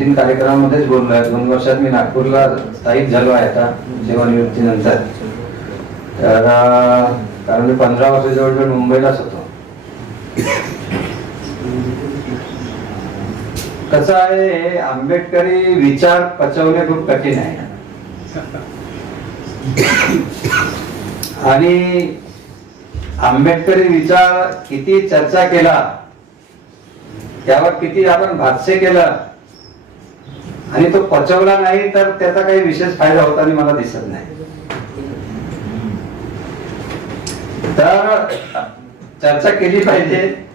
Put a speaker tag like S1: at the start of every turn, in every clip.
S1: तीन कार्यक्रमामध्येच बोललो आहे दोन वर्षात मी नागपूरला स्थायिक झालो आहे आता सेवानिवृत्तीनंतर तर कारण मी पंधरा वर्ष जवळजवळ मुंबईलाच होतो. कसं आहे आंबेडकरी विचार पचवणे खूप कठीण आहे. आणि आंबेडकरी विचार किती चर्चा केला त्यावर किती आपण भाष्य केलं आणि तो पचवला नाही तर त्याचा काही विशेष फायदा होताना मला दिसत नाही. तर चर्चा केली पाहिजे.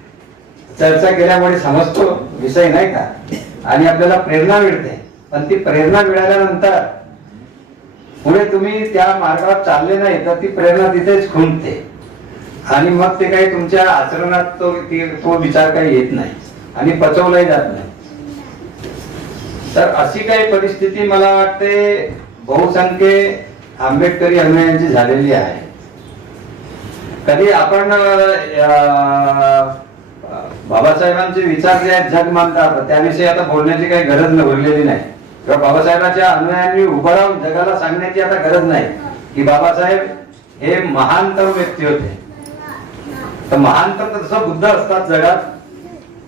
S1: चर्चा केल्यामुळे समजतो विषय नाही का? आणि आपल्याला प्रेरणा मिळते. पण ती प्रेरणा मिळाल्यानंतर पुढे तुम्ही त्या मार्गावर चालले नाही तर ती प्रेरणा तिथेच खुंटते. आणि मग ते काही तुमच्या आचरणात तो ती- तो विचार काही येत नाही. आणि पचवलाही जात नाही. तर अशी काही परिस्थिती मला वाटते बहुसंख्य आंबेडकरी अनुयायांची झालेली आहे. कधी आपण बाबासाहेबांचे विचार जे आहेत जग मानतात त्याविषयी आता बोलण्याची काही गरज न उरलेली नाही. किंवा बाबासाहेबांच्या अनुयायांनी उभं राहून जगाला सांगण्याची आता गरज नाही. की बाबासाहेब हे महानतम व्यक्ती होते. तर महानतम तर तसं बुद्ध असतात जगात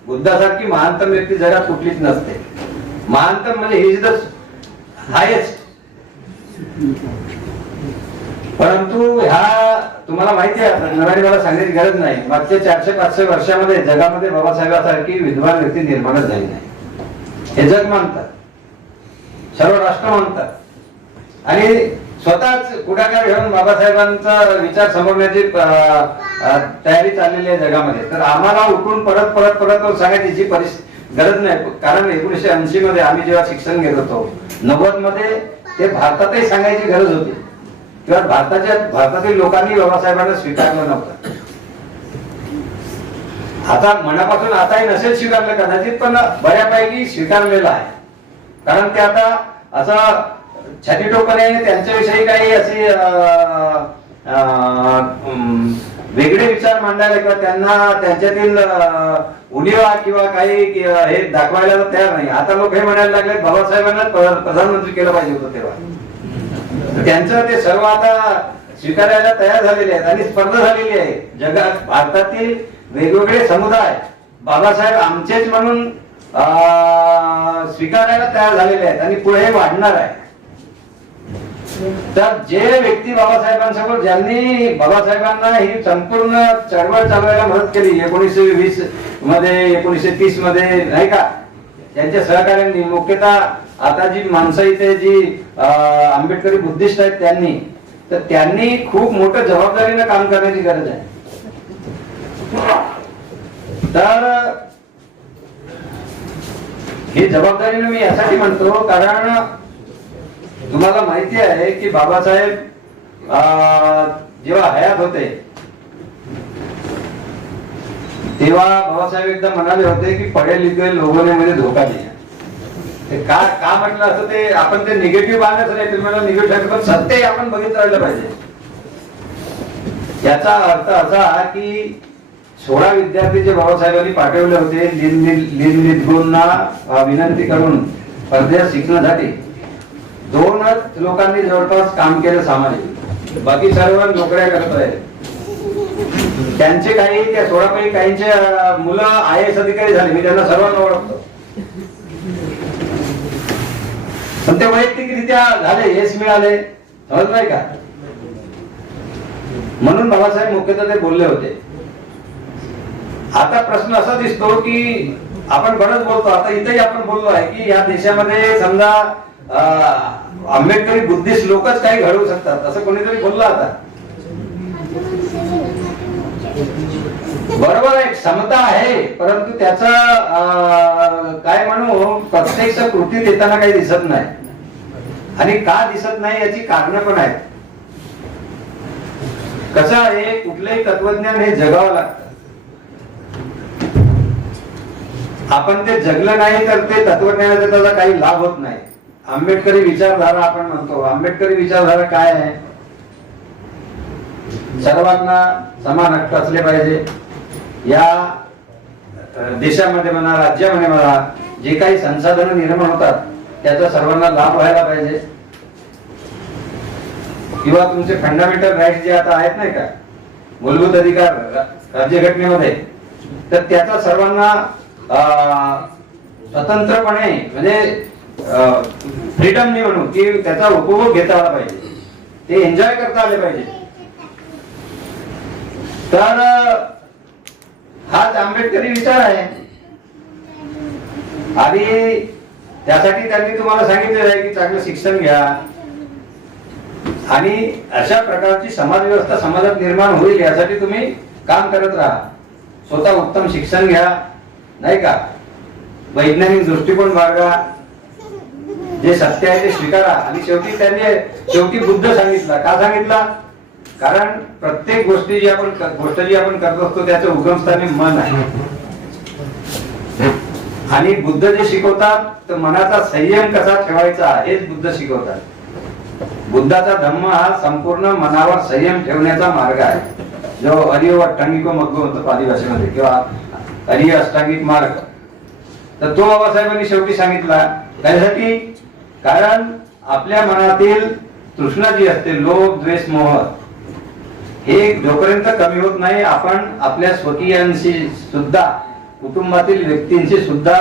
S1: बुद्धासारखी महानतम व्यक्ती जगात कुठलीच नसते. महानतम म्हणजे इज द हायेस्ट परंतु ह्या तुम्हाला माहिती आहे नव्याने मला सांगण्याची गरज नाही. मागच्या चारशे पाचशे वर्षामध्ये जगामध्ये बाबासाहेबांसारखी विद्वान व्यक्ती निर्माणच झाली नाही. हे जग मानतात. सर्व राष्ट्र मानतात. आणि स्वतःच पुढाकार घेऊन बाबासाहेबांचा विचार समजण्याची तयारी चाललेली आहे जगामध्ये. तर आम्हाला उठून परत परत परत सांगायची जी परिस्थिती गरज नाही. कारण एकोणीशे ऐंशी मध्ये आम्ही जेव्हा शिक्षण घेत होतो नव्वदमध्ये ते भारतातही सांगायची गरज होती. किंवा भारताच्या भारतातील लोकांनी बाबासाहेबांना स्वीकारलं नव्हतं. आता मनापासून आताही नसेल स्वीकारलं कदाचित पण बऱ्यापैकी स्वीकारलेलं आहे. कारण ते आता असं छातीटोपणे त्यांच्याविषयी काही अशी वेगळे विचार मांडायला किंवा त्यांना त्यांच्यातील अं, किंवा काही हे दाखवायला तयार नाही. आता लोक हे म्हणायला लागले बाबासाहेबांना प्रधानमंत्री केलं पाहिजे होतं तेव्हा. त्यांचं ते सर्व आता स्वीकारायला तयार झालेले आहेत आणि स्पर्धा झालेली आहे. जगात भारतातील वेगवेगळे समुदाय बाबासाहेब आमचेच म्हणून अं, स्वीकारायला तयार झालेले आहेत आणि पुढे हे वाढणार आहे. तर जे व्यक्ती बाबासाहेबांसोबत ज्यांनी बाबासाहेबांना ही संपूर्ण चळवळ चालवायला मदत केली एकोणीसशे वीसमध्ये एकोणीसशे तीसमध्ये नाही का? त्यांच्या सहकार्यांनी मुख्यतः आता जी माणसं इथे जी आंबेडकरी बुद्धिस्ट आहेत त्यांनी तर त्यांनी खूप मोठं जबाबदारीनं काम करण्याची गरज आहे. तर ही जबाबदारीनं मी यासाठी म्हणतो कारण तुम्हाला माहिती आहे की बाबासाहेब जेव्हा हयात होते तेव्हा बाबासाहेब एकदा म्हणाले होते की पडे लिखे लोगोने मध्ये धोका दिला ते का का म्हटलं असं ते आपण ते निगेटिव्ह पाहण्याच नाही तुम्हाला निगेटिव्ह पण सत्य आपण बघित राहिलं पाहिजे. याचा अर्थ असा की सोळा विद्यार्थी जे बाबासाहेबांनी पाठवले होते लिनलिदगुंना विनंती करून परदेश शिकण्यासाठी दोनच लोकांनी जवळपास काम केलं सामाजिक बाकी सर्व नोकऱ्या करतोय. त्यांचे काही त्या सोळापैकी काहींचे मुलं आय एस अधिकारी झाले. मी त्यांना सर्वांना ओळखतो. पण ते वैयक्तिकरित्या झाले यश मिळाले. समज नाही का? म्हणून बाबासाहेब मुख्यतः ते बोलले होते. आता प्रश्न असा दिसतो की आपण बरंच बोलतो. आता इथेही आपण बोललो आहे की या देशामध्ये समजा आंबेडकरी बुद्धिस्ट लोकच काही घडवू शकतात. असं कोणीतरी बोललं आता. बरोबर आहे क्षमता आहे परंतु त्याचा अं, काय म्हणू प्रत्यक्ष कृती देताना काही दिसत नाही. आणि का दिसत नाही याची कारण पण आहेत. कसं आहे कुठलंही तत्वज्ञान हे जगावं लागतं. आपण ते जगलं नाही तर ते तत्वज्ञानाचा त्याचा काही लाभ होत नाही. आंबेडकरी विचारधारा आपण म्हणतो. आंबेडकरी विचारधारा काय आहे? सर्वांना समान हक्क असले पाहिजे. या देशामध्ये म्हणा राज्यामध्ये म्हणा जे काही संसाधनं निर्माण होतात त्याचा सर्वांना लाभ व्हायला पाहिजे. किंवा तुमचे फंडामेंटल राईट जे आता आहेत नाही का? मूलभूत अधिकार राज्यघटनेमध्ये. तर त्याचा सर्वांना स्वतंत्रपणे म्हणजे फ्रीडम नाही म्हणून की त्याचा उपभोग घेता आला पाहिजे. ते एन्जॉय करता आले पाहिजे. तर हाच आंबेडकरी विचार आहे. आणि त्यासाठी त्यांनी तुम्हाला सांगितलेलं आहे की चांगलं शिक्षण घ्या. आणि अशा प्रकारची समाज व्यवस्था समाजात निर्माण होईल यासाठी तुम्ही काम करत राहा. स्वतः उत्तम शिक्षण घ्या. नाही का? वैज्ञानिक दृष्टिकोन बाळगा. जे सत्य आहे ते स्वीकारा. आणि शेवटी त्यांनी शेवटी बुद्ध सांगितला. का सांगितला? कारण प्रत्येक गोष्टी जी आपण गोष्ट जी आपण करत असतो त्याचं उगमस्थानी मन आहे. आणि बुद्ध जे शिकवतात तर मनाचा संयम कसा ठेवायचा हेच बुद्ध शिकवतात. बुद्धाचा धम्म हा संपूर्ण मनावर संयम ठेवण्याचा मार्ग आहे. जो अरिओ अष्टांगिको मग्गो होतो पाली भाषेमध्ये किंवा हरिय अष्टांगिक मार्ग. तर तो बाबासाहेबांनी शेवटी सांगितला त्यासाठी कारण आपल्या मनातील तृष्णा जी असते लोभ द्वेष मोह. हे जोपर्यंत कमी होत नाही आपण आपल्या स्वकीयांशी सुद्धा कुटुंबातील व्यक्तींशी सुद्धा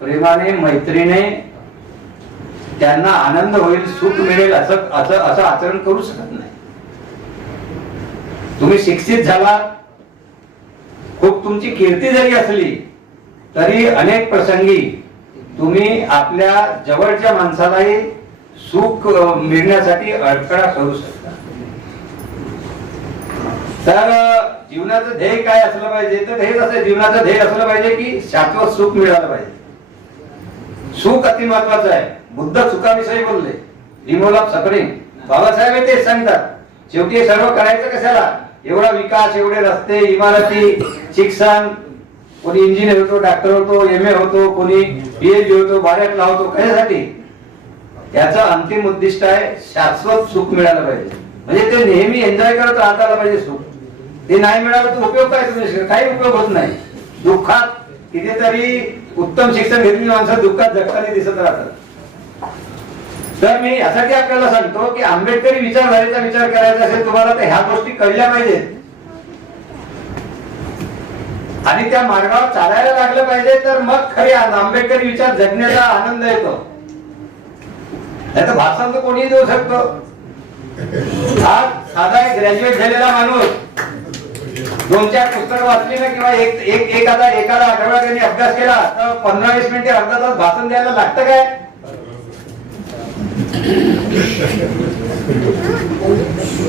S1: प्रेमाने मैत्रीने त्यांना आनंद होईल सुख मिळेल असं असं असं आचरण करू शकत नाही. तुम्ही शिक्षित झाला खूप तुमची कीर्ती जरी असली तरी अनेक प्रसंगी तुम्ही आपल्या जवळच्या माणसालाही सुख मिळण्यासाठी अडथळा करू शकता. तर जीवनाचं ध्येय काय असलं पाहिजे? तर हेच असं जीवनाचं ध्येय असलं पाहिजे की शाश्वत सुख मिळालं पाहिजे. सुख अति महत्वाचं आहे. बुद्ध सुखाविषयी बोलले. रिमोल ऑफ सफरिंग बाबासाहेब ते तेच सांगतात. शेवटी हे सर्व करायचं कशाला? एवढा विकास एवढे रस्ते इमारती शिक्षण कोणी इंजिनियर होतो डॉक्टर होतो एम ए होतो कोणी पीएचडी होतो बाराटला होतो कशासाठी? याचं अंतिम उद्दिष्ट आहे शाश्वत सुख मिळालं पाहिजे. म्हणजे ते नेहमी एन्जॉय करत राहताला पाहिजे सुख. ते नाही मिळालं तर उपयोग काय तुम्ही काही उपयोग होत नाही. दुःखात कितीतरी उत्तम शिक्षण घेतलेली माणसं दुःखात जगताना दिसत राहतात. तर मी यासाठी आपल्याला सांगतो की आंबेडकरी विचारधारेचा विचार करायचा असेल तुम्हाला तर ह्या गोष्टी कळल्या पाहिजेत. आणि त्या मार्गावर चालायला लागलं पाहिजे तर मग खरी आंबेडकरी विचार जगण्याचा आनंद येतो. नाही तर भाषण तर कोणीही देऊ शकतो. आज साधा एक ग्रॅज्युएट झालेला माणूस दोन चार पुस्तकं वाचली ना किंवा एक एक एखादा एखादा आठवडा त्यांनी अभ्यास केला तर पंधरा वीस मिनिटे अर्धा तास भाषण द्यायला लागतं काय?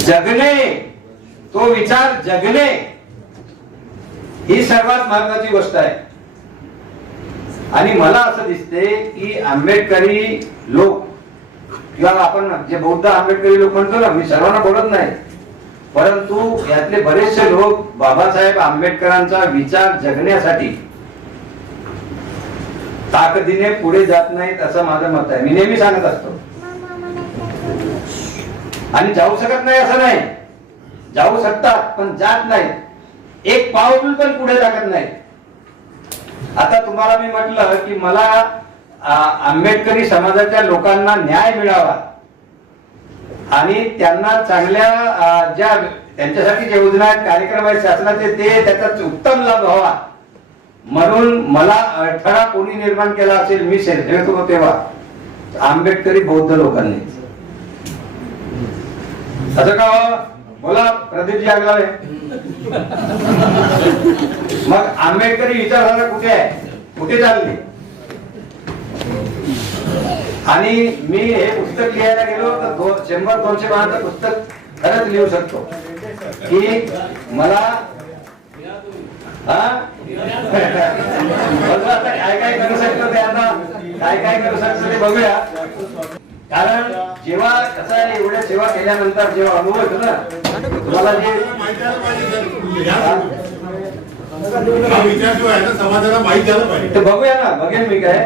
S1: जगणे तो विचार जगणे ही सर्वात महत्वाची गोष्ट आहे. आणि मला असं दिसते की आंबेडकरी लोक किंवा आपण जे बौद्ध आंबेडकरी लोक म्हणतो ना मी सर्वांना बोलत नाही. परंतु यातले बरेचसे लोक बाबासाहेब आंबेडकरांचा विचार जगण्यासाठी ताकदीने पुढे जात नाहीत असं माझं मत आहे. मी नेहमी सांगत असतो. आणि जाऊ शकत नाही असं नाही. जाऊ शकतात पण जात नाही एक पाऊल पण पुढे टाकत नाही आता तुम्हाला मी म्हटलं की मला आंबेडकरी समाजाच्या लोकांना न्याय मिळावा. आणि त्यांना चांगल्या ज्या त्यांच्यासाठी जे योजना आहेत कार्यक्रम आहेत शासनाचे ते त्याचा उत्तम लाभ व्हावा. म्हणून मला अडथळा कोणी निर्माण केला असेल मी सेवेत होतो तेव्हा. आंबेडकरी बौद्ध लोकांनी असं का हो? बोला प्रदीपजी आगलावे मग आंबेडकरी विचारधारा कुठे आहे? कुठे चालली? आणि मी हे पुस्तक लिहायला गेलो तर दो, शंभर दोनशे पानाचं पुस्तक खरंच लिहू शकतो. की मला हा? काय काय करू शकतो ते आता? काय काय करू शकतो ते बघूया. कारण जेव्हा कसा एवढ्या सेवा केल्यानंतर जेव्हा अनुभव येतो ना तुम्हाला जे
S2: समाजाला माहीत झालं पाहिजे
S1: बघूया ना बघेन मी काय.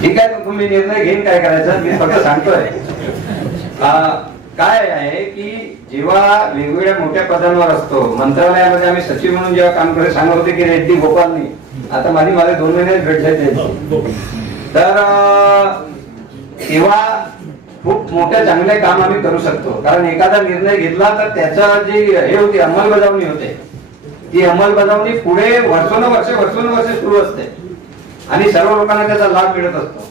S1: ठीक आहे तर तुम्ही निर्णय घेईन काय करायचं मी फक्त सांगतोय. काय आहे की जेव्हा वेगवेगळ्या मोठ्या पदांवर असतो मंत्रालयामध्ये आम्ही सचिव म्हणून जेव्हा काम करतो सांगत होते की रेड्डी गोपालनी आता माझी माझे दोन महिन्यात भेट झाली तर किंवा तेव्हा खूप मोठ्या चांगले काम आम्ही करू शकतो. कारण एखादा निर्णय घेतला तर त्याचा जी हे होती अंमलबजावणी होते. ती अंमलबजावणी पुढे वर्षोनवर्षे वर्षोनवर्षे सुरू असते. आणि सर्व लोकांना त्याचा लाभ मिळत असतो.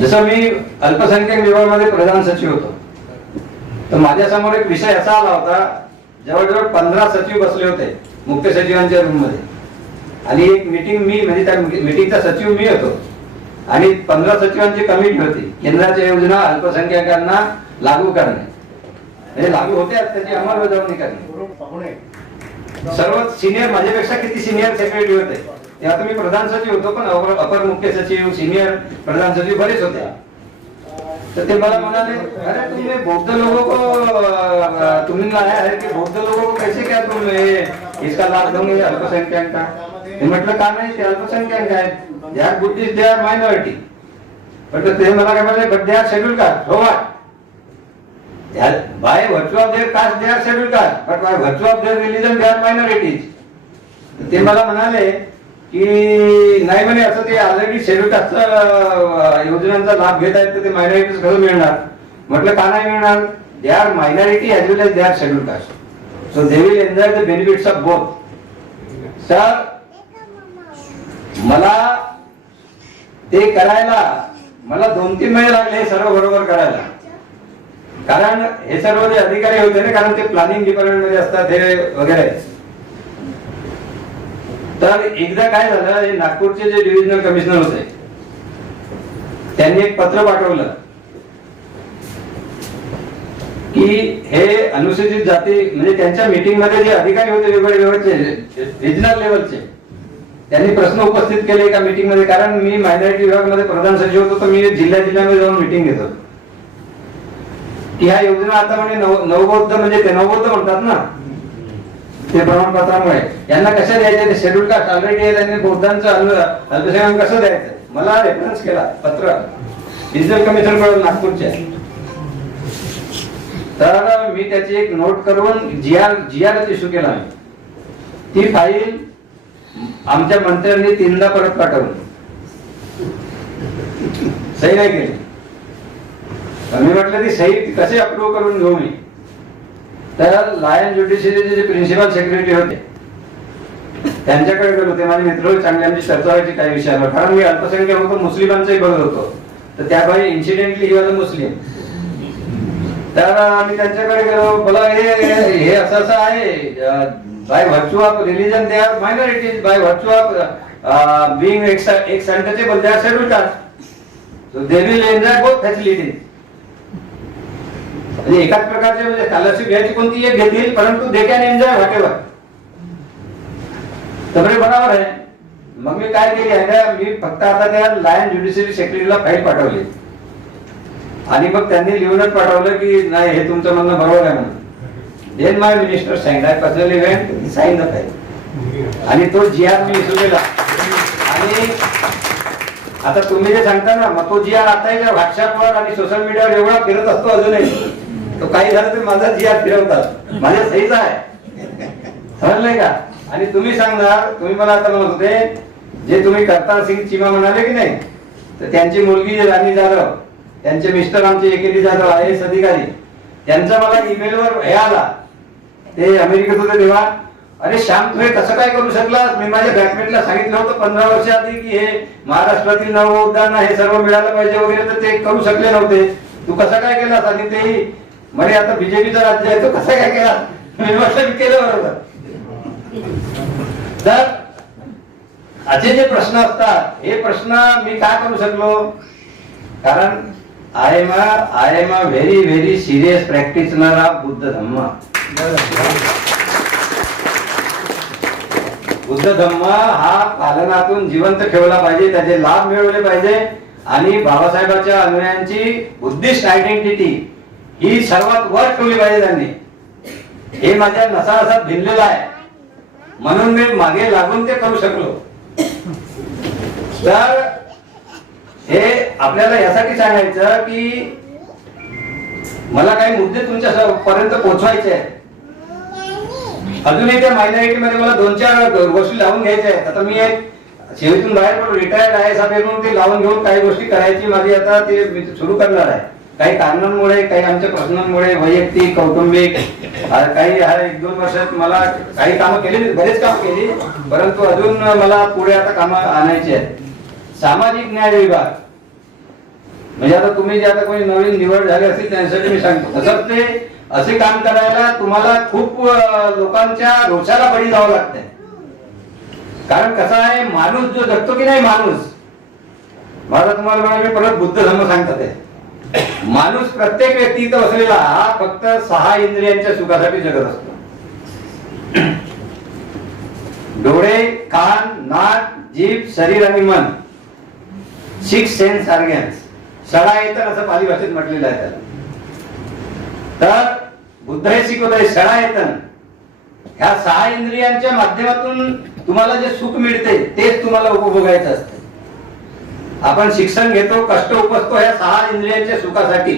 S1: जसं मी अल्पसंख्याक विभागामध्ये प्रधान सचिव होतो. तर माझ्यासमोर एक विषय असा आला होता जवळजवळ पंधरा सचिव बसले होते मुख्य सचिवांच्या रूममध्ये आणि एक मीटिंग मी म्हणजे त्या मीटिंगचा सचिव मी होतो. आणि पंधरा सचिवांची कमिटी होती. केंद्राच्या योजना अल्पसंख्याकांना लागू करणे. म्हणजे लागू होत्या त्याची अंमलबजावणी करणे. सर्व सिनियर माझ्यापेक्षा किती सिनियर सेक्रेटरी होते? तेव्हा तुम्ही प्रधान सचिव होतो पण अपर अपर मुख्य सचिव सिनियर प्रधान सचिव बरेच होते. तर ते मला म्हणाले अरे तुम्ही बौद्ध लोगों को तुम्ही लाया है कि बौद्ध लोगों को कैसे क्या तुम इसका लाभ दोगे अल्पसंख्याक का? म्हटलं का नाही ते अल्पसंख्याक आहेत. They Buddhist they are minority म्हटलं ते मला काय म्हणाले but they are schedule caste हो what by virtue of their caste they are schedule caste but by virtue of their religion they are minorities ते मला म्हणाले की नाही म्हणे असं ते ऑलरेडी शेड्यूल कास्टचा योजनांचा लाभ घेत आहेत तर ते मायनॉरिटीज कसं मिळणार. म्हटलं का नाही मिळणार? They are minority as well as they are schedule caste so they will enjoy the benefits of both sir मला ते करायला मला दोन तीन महिने लागले हे सर्व बरोबर करायला. कारण हे सर्व जे अधिकारी होते ना कारण ते प्लॅनिंग डिपार्टमेंटमध्ये असतात हे वगैरे. तर एकदा काय झालं हे नागपूरचे जे डिव्हिजनल कमिशनर होते त्यांनी एक पत्र पाठवलं की हे अनुसूचित जाती म्हणजे त्यांच्या मीटिंगमध्ये जे अधिकारी होते वेगवेगळे लेवलचे रिजनल लेवलचे त्यांनी प्रश्न उपस्थित केले एका मीटिंगमध्ये. कारण मी मायनॉरिटी विभागामध्ये प्रधान सचिव होतो तर मी जिल्ह्या जिल्ह्यामध्ये जाऊन मीटिंग घेत होतो. की ह्या योजना आता म्हणजे नव- नवबौद्ध म्हणजे ते नवबौद्ध म्हणतात ना? ते प्रमाणपत्रामुळे. यांना कशा द्यायचं ते शेड्यूल कास्ट ऑलरेडी आहे त्यांनी बौद्धांचं अल्पसंख्याक कसं द्यायचं? मला रेफरन्स केला पत्र. डिजिटल कमिशनकडून नागपूरच्या तर मी त्याची एक नोट करून G R G R issue केला मी. ती फाईल आमच्या मंत्र्यांनी तीनदा परत पाठवलं. सही नाही केली. मी म्हटलं ती सही कसे अप्रूव्ह करून घेऊ मी? तर लायन ज्युडिशरीचे जे प्रिन्सिपल सेक्रेटरी होते त्यांच्याकडे गेलो होते. माझे मित्र चांगले आमची चर्चा व्हायची काही विषयावर. कारण मी अल्पसंख्याक होतो मुस्लिमांचंही बघत होतो. तर त्या बाई इन्सिडेंटली ही मुस्लिम तर आम्ही त्यांच्याकडे गेलो बोला हे- हे असं असं आहे. By virtue of religion they are minorities, by virtue of uh, uh being ex-untouchable they are scheduled caste. So they will enjoy both facilities. म्हणजे एकाच प्रकारचे म्हणजे स्कॉलरशिप घ्यायची कोणती एक घेतील परंतु they can enjoy whatever तर बरोबर आहे. मग मी काय केली आहे मी फक्त आता त्या लायन ज्युडिशरी सेक्रेटरीला फाईल पाठवली. आणि मग त्यांनी लिहूनच पाठवलं की नाही हे तुमचं म्हणणं बरोबर आहे म्हणून. Then my minister sign personally went, he sign the file. आणि तो जी आर मी इशू केला. आणि आता तुम्ही जे सांगता ना मग तो जी आर आता व्हॉट्सअपवर आणि सोशल मीडियावर एवढा फिरत असतो अजूनही. तो काही झालं तर माझा जी आर फिरवतात. माझ्या सहीचा आहे. समजलंय का? आणि तुम्ही सांगणार तुम्ही मला आता म्हणत होते जे तुम्ही करतार सिंग चिमा म्हणाले की नाही तर त्यांची मुलगी राणी जाधव त्यांचे मिस्टर आमचे एकेरी जाधव आय एस अधिकारी त्यांचा मला ईमेलवर हे आला. ते अमेरिकेत होते तेव्हा. अरे श्याम तुम्ही कसं काय करू शकला मी माझ्या बॅटमेटला सांगितलं होतं पंधरा वर्ष आधी की हे महाराष्ट्रातील नवोद्यांना हे सर्व मिळालं पाहिजे वगैरे तर ते करू शकले नव्हते. तू कसं काय केलास? आणि ते म्हणे आता बीजेपीचं राज्य आहे तो कसं काय केला मी म्हटलं केलं बरोबर. तर असे जे प्रश्न असतात हे प्रश्न मी काय करू शकलो? कारण I am I am a very very serious practitioner of Buddha Dhamma Buddha Dhamma हा पालनातून जिवंत ठेवला पाहिजे त्याचे लाभ मिळवले पाहिजे. आणि बाबासाहेबांच्या अनुयायांची बुद्धिस्ट आयडेंटिटी ही सर्वात वर ठेवली पाहिजे त्यांनी. हे माझ्या नसानसात भिनलेलं आहे. म्हणून मी मागे लागून ते करू शकलो. तर हे आपल्याला यासाठी सांगायचं की मला काही मुद्दे तुमच्या पर्यंत पोहोचवायचे आहेत. अजूनही त्या मायनॉरिटी मध्ये मला दोन चार गोष्टी लावून घ्यायच्या आहेत. आता मी एक सेवेतून बाहेर पडून रिटायर्ड आहे म्हणून ते लावून घेऊन काही गोष्टी करायची माझी आता ते सुरू करणार आहे. काही कारणांमुळे काही आमच्या प्रश्नांमुळे वैयक्तिक कौटुंबिक काही हा एक दोन वर्षात मला काही कामं केली बरेच काम केली परंतु अजून मला पुढे आता कामं आणायची आहेत. सामाजिक न्याय विभाग. म्हणजे आता तुम्ही जे आता कोणी नवीन निवड झाली असतील त्यांच्यासाठी मी सांगतो. तसंच ते असे काम करायला तुम्हाला खूप लोकांच्या रोषाला बळी जावं लागतंय. कारण कसं आहे माणूस जो जगतो की नाही माणूस मला तुम्हाला परत बुद्ध धर्म सांगतात आहे. माणूस प्रत्येक व्यक्ती इथं बसलेला हा फक्त सहा इंद्रियांच्या सुखासाठी जगत असतो. डोळे कान नाक जीभ शरीर आणि मन. सिक्स सेन्स ऑर्गन्स सडा येतात असं पाली भाषेत म्हटलेलं आहे त्याला. तर बुद्ध हे शिकवत आहे ह्या सहा इंद्रियांच्या माध्यमातून तुम्हाला जे सुख मिळते तेच तुम्हाला उपभोगायचं असतं. आपण शिक्षण घेतो कष्ट उपसतो ह्या सहा इंद्रियांच्या सुखासाठी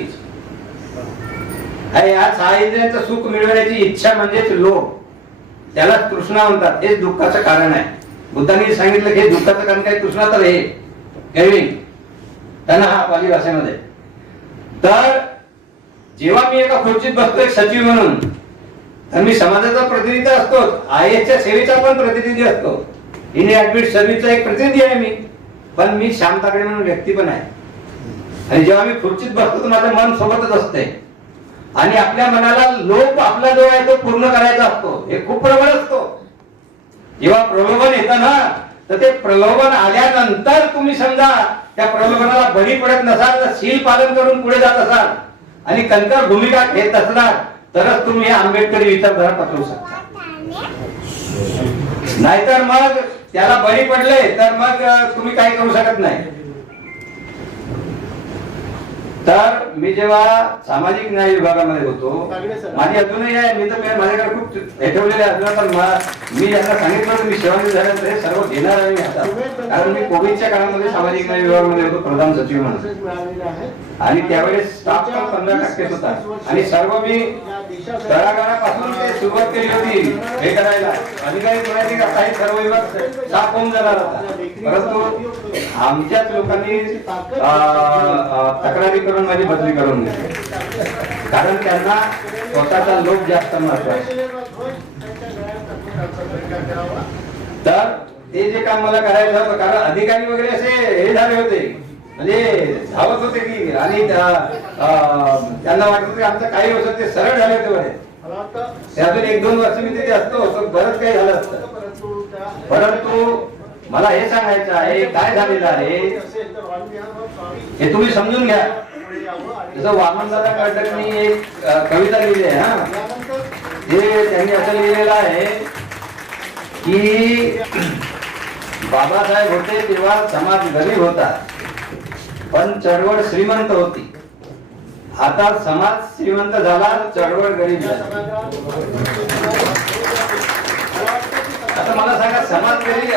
S1: या सहा इंद्रियांचं सुख मिळवण्याची इच्छा म्हणजेच लोभ. त्याला तृष्णा म्हणतात. हेच दुःखाचं कारण आहे. बुद्धांनी सांगितलं की हे दुःखाचं कारण काय? तृष्णा तर हे त्यांना हा पाली भाषेमध्ये. तर जेव्हा मी एका खुर्चीत बसतो एक सचिव म्हणून तर मी समाजाचा प्रतिनिधी असतो आय एसच्या सेवेचा पण प्रतिनिधी असतो. इंडिया ऍडमिट सर्व्हिसचा एक प्रतिनिधी आहे मी पण मी श्याम ताकडे म्हणून व्यक्ती पण आहे. आणि जेव्हा मी खुर्चीत बसतो तर माझं मन सोबतच असते आणि आपल्या मनाला लोक आपला जो आहे तो पूर्ण करायचा असतो. हे खूप प्रबळ असतो. जेव्हा प्रलोभन येतं ना तर ते प्रलोभन आल्यानंतर तुम्ही समजा त्या प्रलोभनाला बळी पडत नसाल तर शील पालन करून पुढे जात असाल. आणि कंतर भूमिका घेत असणार तरच तुम्ही आंबेडकरी विचारधारा पचवू शकता. नाहीतर मग त्याला बळी पडले तर मग तुम्ही काही करू शकत नाही. तर मी जेव्हा सामाजिक न्याय विभागामध्ये होतो माझी अजूनही आहे मी तर माझ्याकडे खूप हे ठेवलेले तर मा- मी यांना सांगितलं मी सेवानिवृत्त झाल्यानंतर हे सर्व घेणार आहे कारण मी कोविडच्या काळामध्ये सामाजिक न्याय विभागामध्ये होतो प्रधान सचिव म्हणून. आणि त्यावेळेस स्टाफ पण पंधरा टक्केच होता. आणि सर्व मी तळागाळापासून ते सुरुवात केली होती हे करायला. अधिकारी म्हणायचे की आता हे सर्व विभाग साफ होऊन जाणार होता परंतु आमच्याच लोकांनी तक्रारी करून माझी बदली करून घेतली कारण त्यांना स्वतःचा लोक जास्त महत्त्वाचा तर ते जे काम मला करायचं होतं कारण अधिकारी वगैरे असे हे झाले होते. म्हणजे धावत होते की आणि त्यांना वाटत होते आमचं काही वर्ष ते सरळ झाले होते बरे. त्यातून एक दोन वर्ष मी तिथे असतो तर बरंच काही झालं असतं. परंतु मला हे सांगायचं आहे काय झालेलं आहे हे तुम्ही समजून घ्या. जसं वामनदादा कर्डकनी एक अं, कविता लिहिली आहे हा हे त्यांनी असं लिहिलेलं आहे की बाबासाहेब होते तेव्हा समाज गरीब होता पण चळवळ श्रीमंत होती. आता समाज श्रीमंत झाला चळवळ गरीब झाली. आता मला सांगा समाज गरीब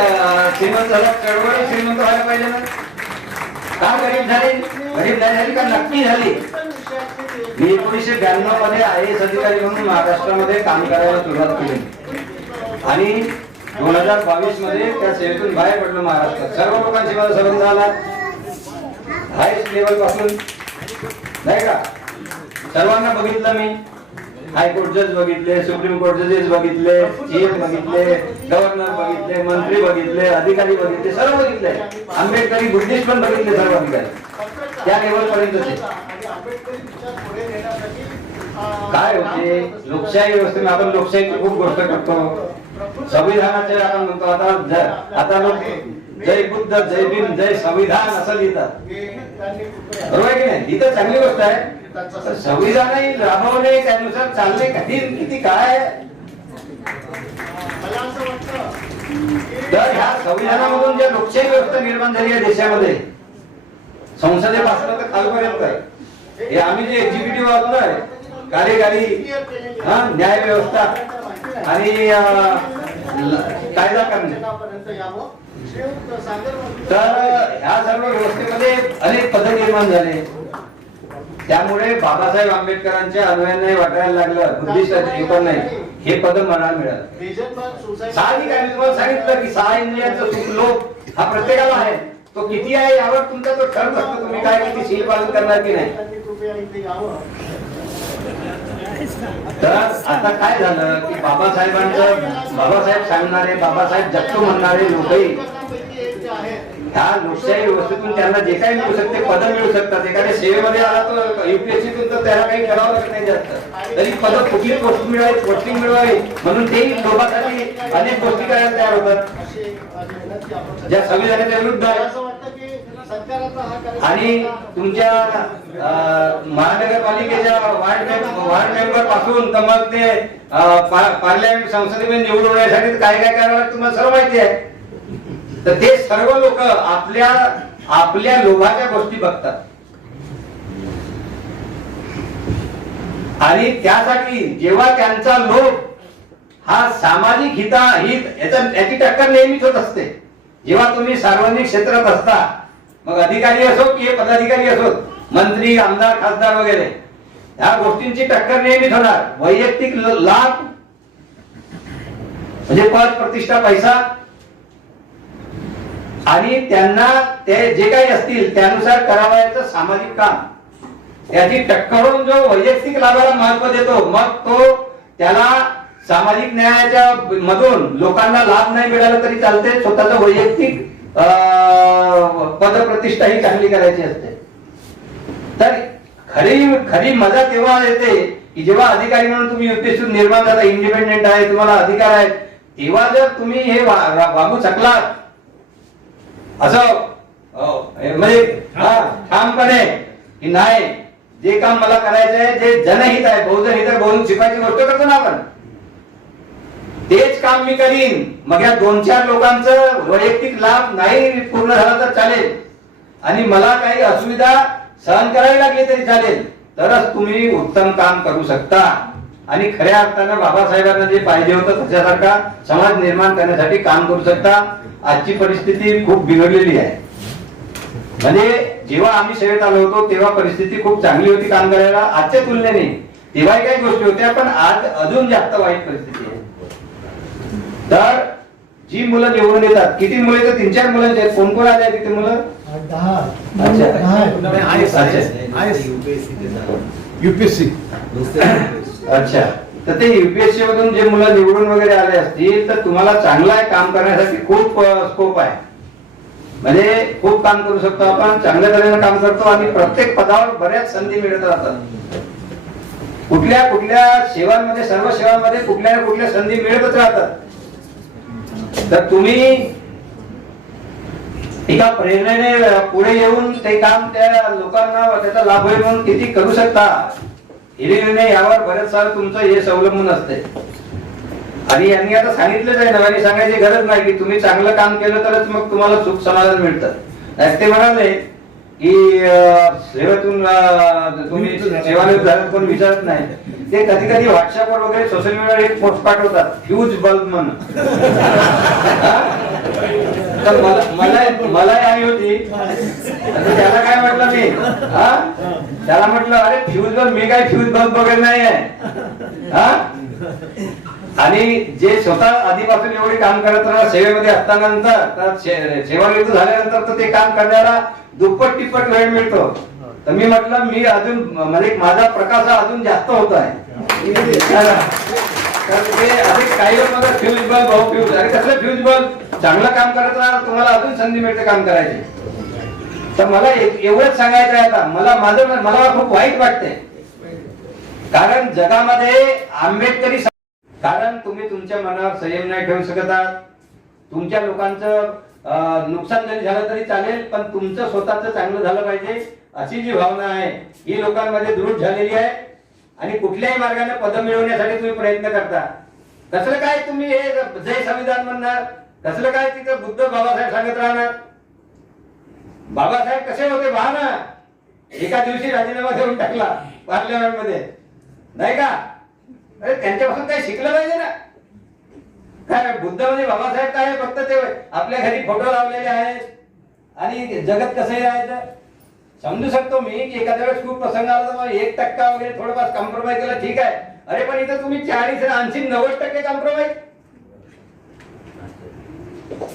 S1: श्रीमंत झाला चळवळ श्रीमंत व्हायला पाहिजे ना? का गरीब झाली? गरीब नाही झाली का नक्की झाली? मी एकोणीसशे ब्याण्णवमध्ये आय एस अधिकारी म्हणून महाराष्ट्रामध्ये काम करायला सुरुवात केली. आणि दोन हजार बावीसमध्ये त्या सेवेतून बाहेर पडलो महाराष्ट्रात. सर्व लोकांशी माझा संबंध आला हायस्ट लेवलपासून. नाही का? सर्वांना बघितलं मी. हायकोर्ट जज बघितले सुप्रीम कोर्ट जजेस बघितले चीफ बघितले गव्हर्नर बघितले मंत्री बघितले अधिकारी बघितले सर्व बघितले. आंबेडकरी बुद्धिस्ट पण बघितले सर्व अधिकारी त्या लेवल पर्यंत काय होते? लोकशाही व्यवस्थेने आपण लोकशाहीची खूप गोष्ट करतो. संविधानाचे आपण म्हणतो आता आता लोक जय बुद्ध जय भीम जय संविधान असं लिहितात. बरोबर आहे की नाही? ही तर चांगली गोष्ट आहे. संविधानही राबवणे त्यानुसार चालणे कधी किती काय तर ह्या संविधानामधून ज्या लोकशाही व्यवस्था निर्माण झाली आहे देशामध्ये संसदेपासून तर खालपर्यंत हे आम्ही जे एक्झिक्युटिव्ह आहोत ना कार्यकारी हा न्याय व्यवस्था आणि कायदा करणे. तर ह्या सर्व व्यवस्थेमध्ये अनेक पद निर्माण झाले. त्यामुळे बाबासाहेब आंबेडकरांच्या अनुयायांनाही वाटायला लागलं बुद्धिस्ट नाही हे पद मनाला मिळालं. सहा ठिकाणी मी तुम्हाला सांगितलं की सहा इंद्रियांचं सुख लोक हा प्रत्येकाला आहे. तो किती आहे यावर तुमचा तो ठरत असतो तुम्ही काय किती शील पालन करणार की नाही. तर आता काय झालं की बाबासाहेबांचं बाबासाहेब सांगणारे बाबासाहेब जगतो म्हणणारे लोकही ह्या लोकशाही व्यवस्थेतून त्यांना जे काही मिळू शकते पद मिळू शकतात. एखाद्या सेवेमध्ये आला तर युपीएससीतून तर त्याला काही करावं लागत नाही जास्त. तरी पद कुठली पोस्ट मिळावी पोस्टिंग मिळवावी म्हणून ते लोकांसाठी अनेक गोष्टी करायला तयार होतात. ज्या संविधानाच्या विरुद्ध आहे आणि तुमच्या महानगरपालिकेच्या वार्ड मेंबर वार्ड मेंबरपासून तर मग ते अं, पार्लमेंट संसदेमध्ये निवडून होण्यासाठी काय काय करावं लागतं तुम्हाला सर्व माहिती आहे. तर ते सर्व लोक आपल्या आपल्या लोभाच्या गोष्टी बघतात. आणि त्यासाठी जेव्हा त्यांचा लोभ हा सामाजिक हिता हित याचा याची टक्कर नेहमीच होत असते. जेव्हा तुम्ही सार्वजनिक क्षेत्रात असता मग अधिकारी असो की पदाधिकारी असो मंत्री आमदार खासदार वगैरे ह्या गोष्टींची टक्कर नेहमीच होणार वैयक्तिक लाभ म्हणजे पद प्रतिष्ठा पैसा आणि त्यांना ते जे काही असतील त्यानुसार करावयाचं सामाजिक काम. याची टक्करून जो वैयक्तिक लाभाला महत्त्व देतो मग तो त्याला सामाजिक न्यायाच्या मधून लोकांना लाभ नाही मिळाला तरी चालते स्वतःचं वैयक्तिक पदप्रतिष्ठा ही चांगली करायची असते. तर खरी खरी मजा तेव्हा येते की जेव्हा अधिकारी म्हणून तुम्ही युपीएससी निर्माण झाला इंडिपेंडेंट आहे तुम्हाला अधिकार आहे तेव्हा जर तुम्ही हे वागू शकलात असं म्हणजे ठामपणे की नाही जे काम मला करायचं आहे जे जनहित आहे बहुजन हित आहे बहुजन शिकवायची गोष्ट करतो ना आपण. तेच काम मी करीन. मग या दोन चार लोकांचं वैयक्तिक लाभ नाही पूर्ण झाला तर चालेल. आणि मला काही असुविधा सहन करावी लागली तरी चालेल. तरच तुम्ही उत्तम काम करू शकता. आणि खऱ्या अर्थानं बाबासाहेबांना जे पाहिजे होतं त्याच्यासारखा समाज निर्माण करण्यासाठी काम करू शकता. आजची परिस्थिती खूप बिघडलेली आहे. म्हणजे जेव्हा आम्ही सेवेत आलो होतो तेव्हा परिस्थिती खूप चांगली होती काम करायला. आजच्या तुलनेने. तेव्हाही काही गोष्टी होत्या पण आज अजून जास्त वाईट परिस्थिती आहे. तर जी मुलं निवडून येतात किती मुलं येतात तीन चार मुलांचे आहेत. कोण कोण आले आहेत तिथे मुलं? अच्छा.
S3: युपीएससी.
S1: अच्छा. तर ते युपीएससी मधून जे मुलं निवडून वगैरे आले असतील तर तुम्हाला चांगलं आहे काम करण्यासाठी खूप स्कोप आहे. म्हणजे खूप काम करू शकतो आपण चांगल्या तऱ्हेने काम करतो आणि प्रत्येक पदावर बऱ्याच संधी मिळत राहतात. कुठल्या कुठल्या सेवांमध्ये सर्व सेवांमध्ये कुठल्या ना कुठल्या संधी मिळतच राहतात. तर तुम्ही एका प्रेरणेने पुढे येऊन ते काम त्या लोकांना त्याचा लाभ होईल म्हणून किती करू शकता? हे निर्णय यावर बरेच सार तुमचं हे अवलंबून असते. आणि यांनी आता सांगितलंच आहे नव्याने सांगायची गरज नाही की तुम्ही चांगलं काम केलं तरच मग तुम्हाला सुख समाधान मिळतं. ते म्हणाले की सेवेतून तुम्ही सेवानिवृत्त झाल्यात कोण विचारत नाही. ते कधी कधी व्हॉट्सअपवर वगैरे सोशल मीडियावर एक पोस्ट पाठवतात. फ्यूज बल्ब म्हणून? तर मला मला आली होती. त्याला काय म्हटलं मी? हा? त्याला म्हटलं अरे फ्यूज बल्ब मी काय फ्यूज बल्ब वगैरे नाही आहे हा? आणि जे स्वतः आधीपासून एवढे काम करत राहा सेवेमध्ये असतानंतर सेवानिवृत्त झाल्यानंतर तर ते काम करण्याला दुप्पट तिप्पट वेळ मिळतो. तर मी म्हटलं मी अजून म्हणजे माझा प्रकाश हा अजून जास्त होत आहे. तर ते अधिक काही लोक फ्यूज बल्ब भाऊ फ्यूज. अरे कसलं फ्यूज बल्ब चांगलं काम करत राहा तुम्हाला अजून संधी मिळते काम करायची. तर मला एवढंच सांगायचं आहे आता. मला माझं मला खूप वाईट वाटते कारण जगामध्ये आंबेडकरी कारण तुम्ही तुमच्या मनावर संयम नाही ठेवू शकत आहात. तुमच्या लोकांचं नुकसान जरी झालं तरी चालेल पण तुमचं स्वतःच चांगलं झालं पाहिजे अशी जी भावना आहे ही लोकांमध्ये दृढ झालेली आहे. आणि कुठल्याही मार्गाने पद मिळवण्यासाठी तुम्ही प्रयत्न करता. कसलं काय तुम्ही हे जय संविधान म्हणणार? कसलं काय तिथं बुद्ध बाबासाहेब सांगत राहणार? बाबासाहेब कसे होते? पहा ना. एका दिवशी राजीनामा देऊन टाकला पार्लमेंटमध्ये नाही का? अरे त्यांच्यापासून काही शिकलं पाहिजे ना? काय बुद्ध म्हणजे बाबासाहेब काय फक्त ते. आपल्या घरी फोटो लावलेले आहेत. आणि जगत कसंही राहायचं? समजू शकतो मी की एखाद्या वेळेस खूप प्रसंग आला तर एक टक्का वगैरे थोडंफार कॉम्प्रोमाइज केलं ठीक आहे. अरे पण इथं तुम्ही चाळीस ऐंशी नव्वद टक्के कॉम्प्रोमाइज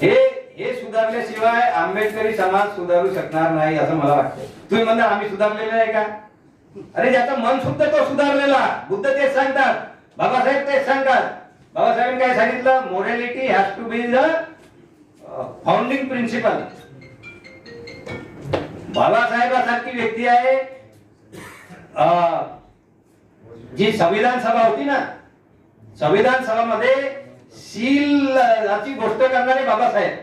S1: हे हे सुधारल्याशिवाय आंबेडकरी समाज सुधारू शकणार नाही असं मला वाटतं तुम्ही म्हणता आम्ही सुधारलेले आहे का? अरे ज्याचं मन शुद्ध तो सुधारलेला. बुद्ध तेच सांगतात. बाबासाहेब तेच सांगतात बाबासाहेबांनी काय सांगितलं? Morality has to be the founding principle बाबासाहेबासारखी व्यक्ती आहे जी संविधान सभा होती ना संविधान सभामध्ये शील याची गोष्ट करणारे बाबासाहेब.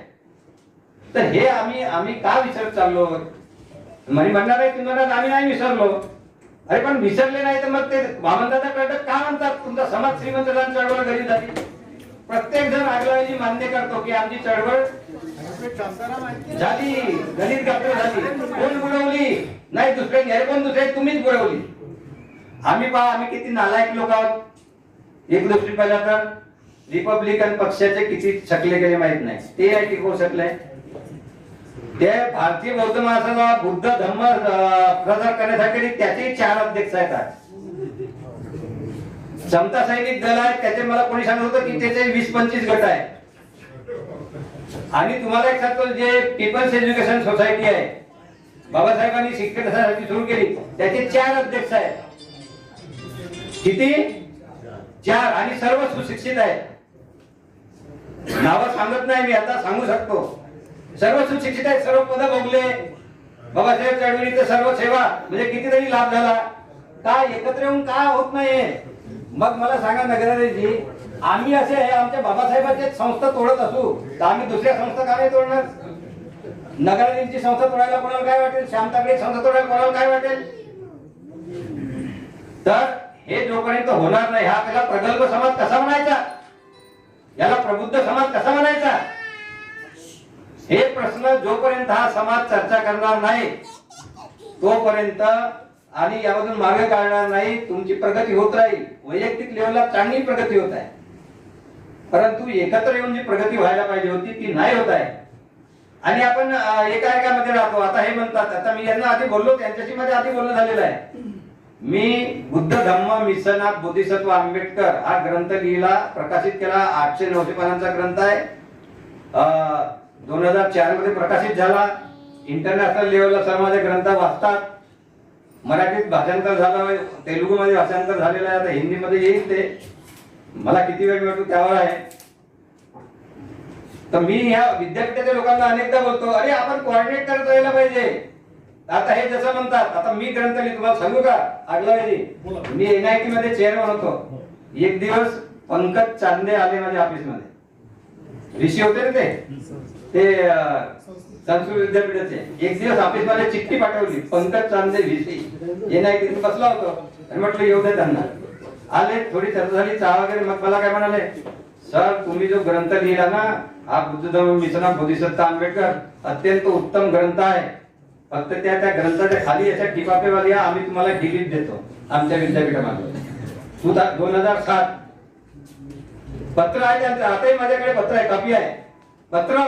S1: तर हे आम्ही आम्ही का विसरत चाललो? म्हणजे म्हणणार आहे तुम्हाला आम्ही नाही विसरलो. अरे पण विसरले नाही तर मग ते वामनदादा कळत? का म्हणतात? तुमचा समाज श्रीमंत चळवळ घरी झाली प्रत्येक जण आगलाजी मान्य करतो की आमची चळवळ झाली. दलित गात्र झाली. कोण बुडवली? नाही दुसरे घ्याय पण दुसरे तुम्हीच बुडवली. आम्ही पहा आम्ही किती नालायक लोक आहोत. एक गोष्टी पहिला तर रिपब्लिकन पक्षाचे किती शकले गेले माहीत नाही. ते टिकवू शकले ते भारतीय बौद्ध महासभा बुद्ध धर्म प्रसार प्रचार करण्यासाठी त्याचे चार अध्यक्ष आहेत. समता सैनिक दल आहेत त्याचे मला कोणी सांगत होतं की त्याचे वीस पंचवीस गट आहे आणि तुम्हाला एक सांगतो जे पीपल्स एज्युकेशन सोसायटी आहे बाबासाहेबांनी शिक्षणासाठी सुरू केली त्याचे चार अध्यक्ष आहेत. किती? चार. आणि सर्व सुशिक्षित आहेत. नावं सांगत नाही मी आता सांगू शकतो. सर्व सुशिक्षित आहेत सर्व पद भोगले बाबासाहेब चळवळीचे सर्व सेवा म्हणजे कितीतरी लाभ झाला. का एकत्र येऊन का होत नाही मग मला सांगा नगराजी आम्ही असे आहे आमच्या बाबासाहेबांचे संस्था तोडत असू तर आम्ही दुसऱ्या संस्था का नाही तोडणार? नगराजींची संस्था तोडायला कोणाला काय वाटेल? श्यामताकडे संस्था तोडायला कोणाला काय वाटेल? तर हे जोपर्यंत होणार नाही हा त्याला प्रगल्भ समाज कसा म्हणायचा? याला प्रबुद्ध समाज कसा म्हणायचा? हे प्रश्न जोपर्यंत हा समाज चर्चा करणार नाही तोपर्यंत आणि यामधून मार्ग काढणार नाही तुमची प्रगती होत राहील. वैयक्तिक लेवलला चांगली प्रगती होत आहे. परंतु एकत्र येऊन जी प्रगती व्हायला पाहिजे होती ती नाही होत आहे. आणि आपण अं, एका एकामध्ये राहतो. आता हे म्हणतात आता मी यांना आधी बोललो त्यांच्याशी माझ्या आधी बोलणं झालेलं आहे. मी बुद्ध धम्म मिसनाथ बोधिसत्व आंबेडकर हा ग्रंथ लिहिला प्रकाशित केला आठशे नऊशे पानांचा ग्रंथ आहे. दोन हजार चारमध्ये प्रकाशित झाला. इंटरनॅशनल लेवलला सर्व माझे ग्रंथ वाचतात. मराठीत भाषांतर झालं तेलुगू मध्ये भाषांतर झालेलं आहे. आता हिंदीमध्ये येईल ते. मला किती वेळ मिळतो त्यावर आहे. तर मी ह्या विद्यापीठाच्या लोकांना अनेकदा बोलतो अरे आपण कोऑर्डिनेट करत राहायला पाहिजे. आता हे जसं म्हणतात आता मी ग्रंथ लिहितो. तुम्हाला सांगू का? आगला
S2: बोला.
S1: मी एनआयटी मध्ये चेअरमन होतो. एक दिवस पंकज चांदे आले माझ्या ऑफिसमध्ये. ऋषी होते ना ते? ते संस्कृत विद्यापीठाचे. एक दिवस ऑफिसमध्ये चिठ्ठी पाठवली पंकज चांदे व्हीसी तिथे बसला होतो. आणि म्हटलं येऊ दे त्यांना. आले थोडी चर्चा झाली चहा वगैरे मग मला काय म्हणाले? सर तुम्ही जो ग्रंथ लिहिला ना हा बुद्धधर्म मिसना बोधिसत्व आंबेडकर अत्यंत उत्तम ग्रंथ आहे. फक्त त्या त्या ग्रंथाच्या खाली अशा टिपापेवाली आम्ही तुम्हाला डिलीट देतो आमच्या विद्यापीठामध्ये दोन हजार सात. पत्र आहे त्यांचं. आताही माझ्याकडे पत्र आहे कॉपी आहे. पत्र